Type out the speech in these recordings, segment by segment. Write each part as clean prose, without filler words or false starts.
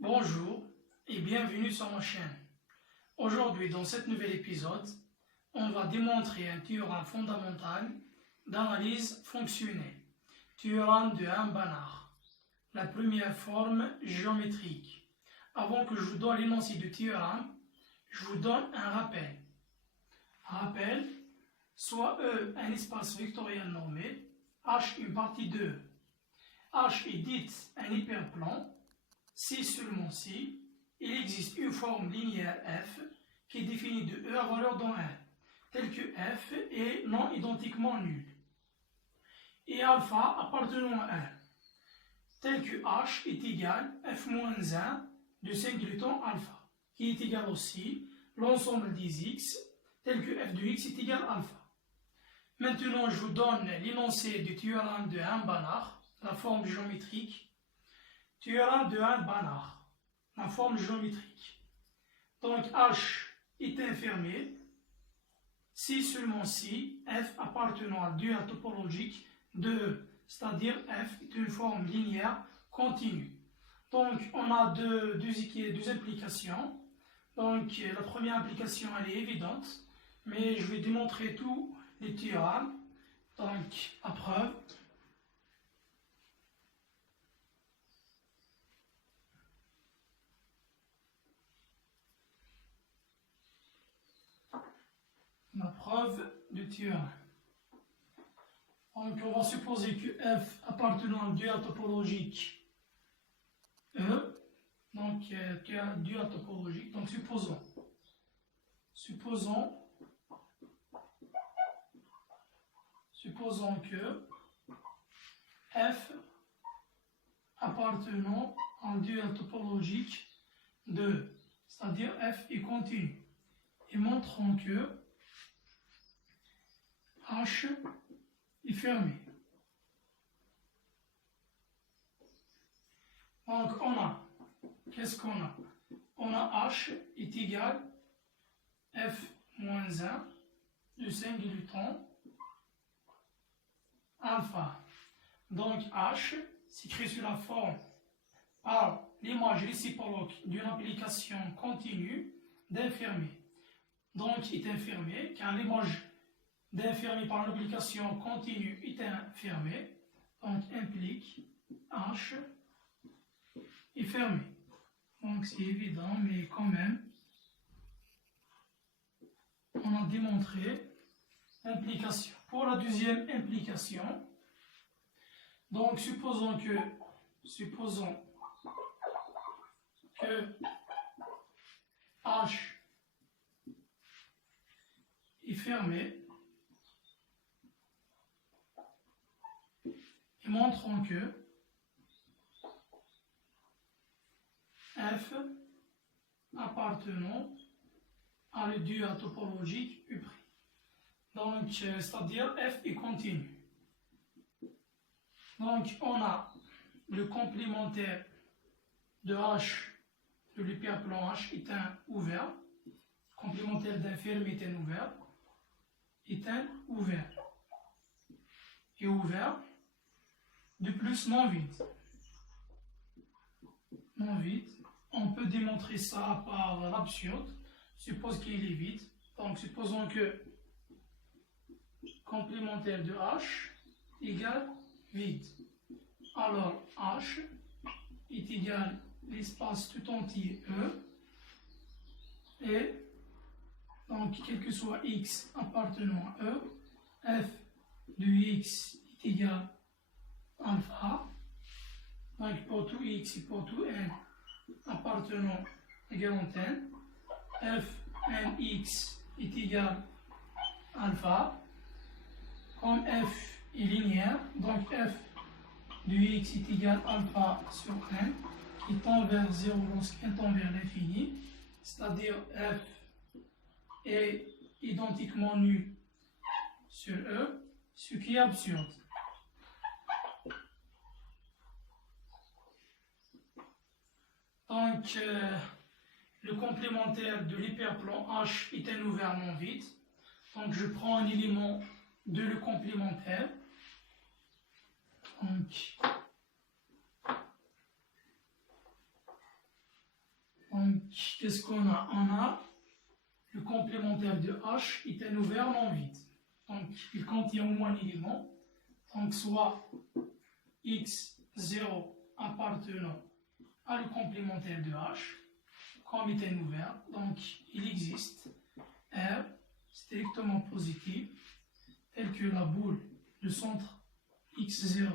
Bonjour et bienvenue sur ma chaîne. Aujourd'hui, dans cet nouvel épisode, on va démontrer un théorème fondamental d'analyse fonctionnelle, théorème de Ham-Banach, la première forme géométrique. Avant que je vous donne l'énoncé du théorème, je vous donne un rappel. Soit E un espace vectoriel normé, H une partie de E. H est dit un hyperplan. Si seulement si, il existe une forme linéaire f qui est définie de E à valeur dans R, telle que f est non identiquement nul, et alpha appartenant à R, tel que h est égal à f-1 de singleton alpha, qui est égal aussi l'ensemble des x, tel que f de x est égal à alpha. Maintenant, je vous donne l'énoncé du théorème de Ham-Banach, la forme géométrique. Théorème de Ham-Banach, la forme géométrique. Donc H est infirmé si seulement si f appartenant à duel topologique de E, c'est-à-dire f est une forme linéaire continue. Donc on a deux implications. Donc la première implication elle est évidente, mais je vais démontrer tous les théorèmes. Donc la preuve. La preuve du théorème. Donc on va supposer que f appartenant à un duel topologique E, donc duel topologique, donc supposons que f appartenant à un duel topologique de, c'est-à-dire f est continu, et montrons que H est fermé. Donc on a, qu'est-ce qu'on a? On a H est égal à f-1 de singleton alpha. Donc H s'écrit sous la forme par l'image réciproque d'une application continue d'infirmé. Donc il est infirmé car l'image d'infirmé par l'application continue est infirmé, donc implique H est fermé. Donc c'est évident, mais quand même, on a démontré l'implication. Pour la deuxième implication, donc supposons que H est fermé, et montrons que f appartenant à le duel topologique U'. Donc, c'est-à-dire f est continu. Donc, on a le complémentaire de H, de l'hyperplan H est un ouvert, complémentaire d'infirmé est un ouvert, et ouvert, de plus non vide. Non vide, on peut démontrer ça par l'absurde, suppose qu'il est vide. Donc supposons que complémentaire de H égale vide. Alors H est égal à l'espace tout entier E, et donc quel que soit x appartenant à E, f de x est égal à alpha. Donc pour tout x et pour tout n appartenant égal à n, f nx est égal à alpha. Comme f est linéaire, donc f de x est égal à alpha sur n, qui tend vers 0 lorsqu'il tend vers l'infini, c'est-à-dire f est identiquement nul sur E, ce qui est absurde. Donc, le complémentaire de l'hyperplan H est un ouvert non vide. Donc, je prends un élément de le complémentaire. Donc, qu'est-ce qu'on a? On a le complémentaire de H est un ouvert non vide. Donc, il contient au moins un élément. Donc, soit x0 appartenant à le complémentaire de H, comme est un ouvert. Donc, il existe R strictement positif, tel que la boule de centre x0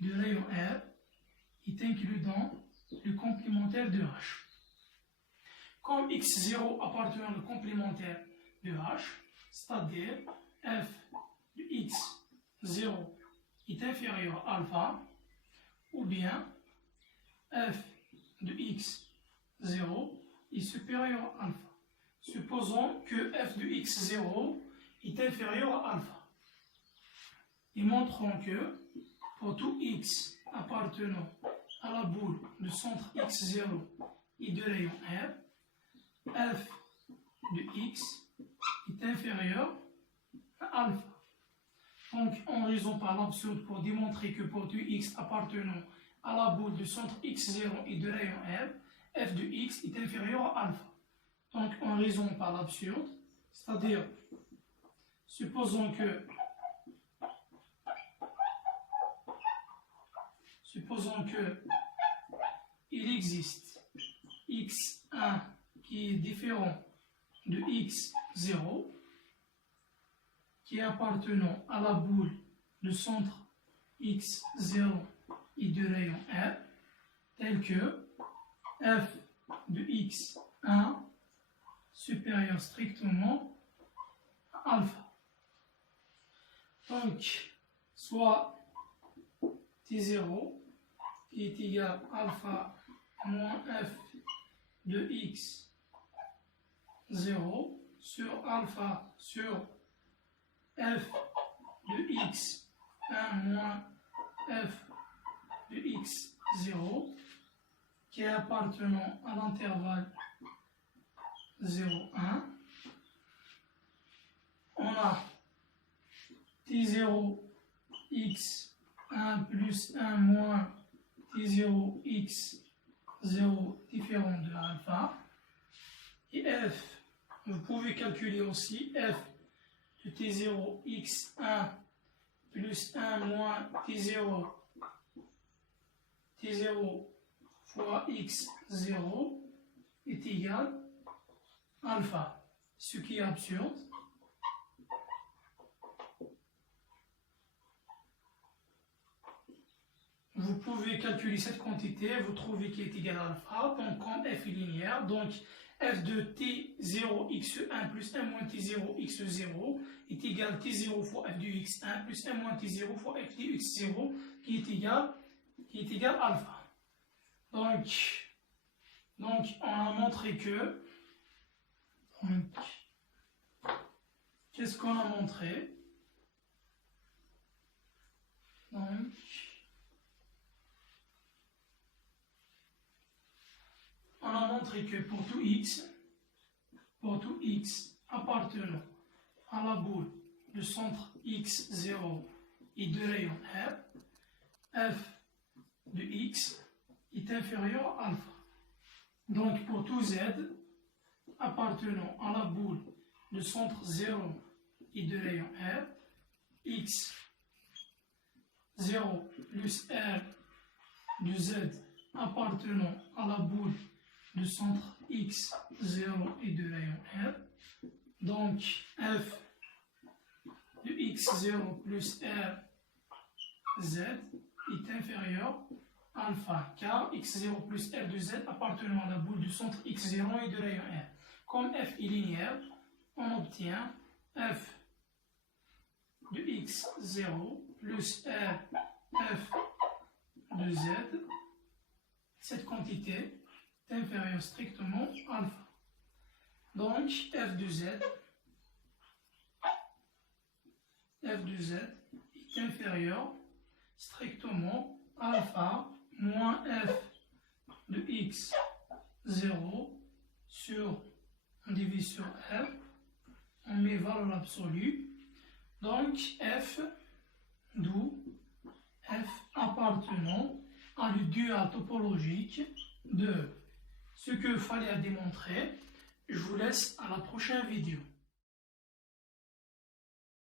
du rayon R est inclus dans le complémentaire de H. Comme x0 appartient au complémentaire de H, c'est-à-dire f de x0 est inférieur à alpha, ou bien f de x0 est supérieur à alpha. Supposons que f de x0 est inférieur à alpha. Et montrons que pour tout x appartenant à la boule de centre x0 et de rayon R, f de x est inférieur à alpha. Donc, en raison par l'absurde pour démontrer que pour tout x appartenant à la boule de centre x0 et de rayon R, f de x est inférieur à alpha. Donc, en raison par l'absurde, c'est-à-dire, supposons que il existe x1 qui est différent de x0, qui est appartenant à la boule de centre x0 et de rayon R, tel que f de x1 supérieur strictement à alpha. Donc, soit t0 qui est égal à alpha moins f de x0 sur alpha sur f de x1 moins f de x0 qui est appartenant à l'intervalle 0, 1. On a t0 x1 plus 1 moins t0 x0 différent de alpha. Et f, vous pouvez calculer aussi f de t0 x1 plus 1 moins t0 fois x0 est égal à alpha, ce qui est absurde. Vous pouvez calculer cette quantité, vous trouvez qu'il est égal à alpha, donc comme f est linéaire, donc f de t0 x1 plus 1 moins t0 x0 est égal à t0 fois f de x1 plus 1 moins t0 fois f de x0 qui est égal à alpha. Donc on a montré que, qu'est-ce qu'on a montré? Donc, on a montré que pour tout x appartenant à la boule de centre x0 et de rayon R, f de x est inférieur à alpha. Donc pour tout z appartenant à la boule de centre 0 et de rayon R, x0 plus r de z appartenant à la boule de centre x0 et de rayon R, donc f de x0 plus r z est inférieur à alpha, car x0 plus r de z appartenant à la boule du centre x0 et de rayon R. Comme f est linéaire, on obtient f de x0 plus r f de z. Cette quantité est inférieure strictement à alpha. Donc f de z est inférieur strictement à alpha moins f de x0 sur, on divise sur r, on met valeur absolue, donc f, d'où f appartenant à le dual topologique de ce qu'il fallait à démontrer. Je vous laisse à la prochaine vidéo.